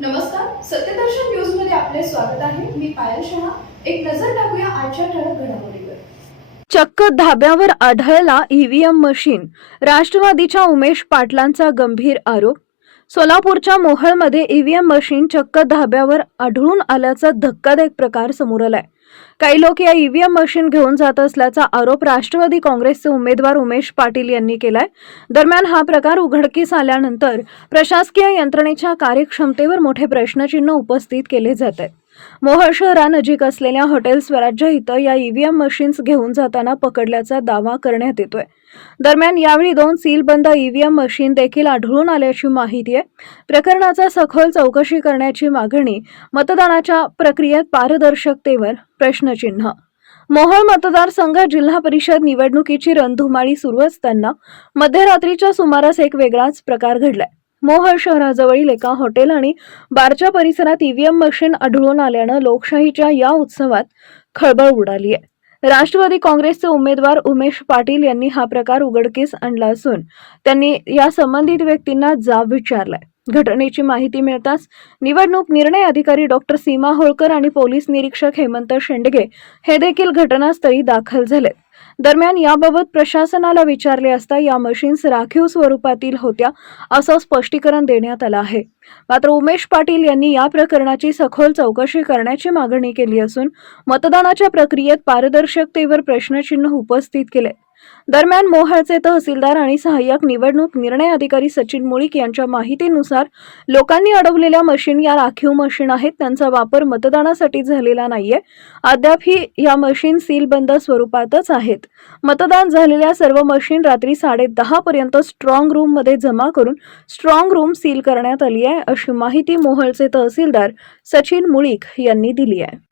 नमस्कार, सत्यदर्शन न्यूज मध्ये आपले स्वागत आहे. मी पायल शहा. एक नजर टाकूया आजच्या ठळक घडामोडीवर. चक्क धाब्यावर आढळला ईव्हीएम मशीन. राष्ट्रवादीच्या उमेश पाटलांचा गंभीर आरोप. सोलापूरच्या मोहोळमध्ये ईव्हीएम मशीन चक्क धाब्यावर आढळून आल्याचा धक्कादायक प्रकार समोर आलाय. काही लोक या ईव्हीएम मशीन घेऊन जात असल्याचा आरोप राष्ट्रवादी काँग्रेसचे उमेदवार उमेश पाटील यांनी केलाय. दरम्यान हा प्रकार उघडकीस आल्यानंतर प्रशासकीय यंत्रणेच्या कार्यक्षमतेवर मोठे प्रश्नचिन्ह उपस्थित केले जात आहेत. मोहोळ शहरानजीक असलेल्या हॉटेल स्वराज्य इथं या ईव्हीएम मशीन्स घेऊन जाताना पकडल्याचा दावा करण्यात येतोय. दरम्यान यावेळी 2 सीलबंद ईव्हीएम मशीन देखील आढळून आल्याची माहिती आहे. प्रकरणाचा सखोल चौकशी करण्याची मागणी. मतदानाच्या प्रक्रियेत पारदर्शकतेवर प्रश्नचिन्ह. मोहोळ मतदारसंघात जिल्हा परिषद निवडणुकीची रणधुमाळी सुरू असताना मध्यरात्रीच्या सुमारास एक वेगळाच प्रकार घडलाय. मोहोळ शहराजवळील एका हॉटेल आणि बारच्या परिसरात ईव्हीएम मशीन आढळून आल्यानं लोकशाहीच्या या उत्सवात खळबळ उडाली आहे. राष्ट्रवादी काँग्रेसचे उमेदवार उमेश पाटील यांनी हा प्रकार उघडकीस आणला असून त्यांनी या संबंधित व्यक्तींना जाब विचारलाय. घटनेची माहिती मिळताच निवडणूक निर्णय अधिकारी डॉक्टर सीमा होळकर आणि पोलीस निरीक्षक हेमंत शेंडगे हे देखील घटनास्थळी दाखल झाले. दरम्यान याबाबत प्रशासनाला विचारले असता या मशीन्स राखीव स्वरूपातील होत्या असं स्पष्टीकरण देण्यात आलं आहे. मात्र उमेश पाटील यांनी या प्रकरणाची सखोल चौकशी करण्याची मागणी केली असून मतदानाच्या प्रक्रियेत पारदर्शकतेवर प्रश्नचिन्ह उपस्थित केले. दरम्यान मोहोळचे तहसीलदार आणि सहाय्यक निवडणूक निर्णय अधिकारी सचिन मुळीक यांच्या माहितीनुसार लोकांनी अडवलेल्या मशीन या राखीव मशीन आहेत. त्यांचा वापर मतदानासाठी झालेला नाहीये. अद्यापही या मशीन सीलबंद स्वरूपातच आहेत. मतदान झालेल्या सर्व मशीन रात्री 10:30 पर्यंत स्ट्रॉंग रूम मध्ये जमा करून स्ट्रॉंग रूम सील करण्यात आली आहे, अशी माहिती मोहोळचे तहसीलदार सचिन मुळीक यांनी दिली आहे.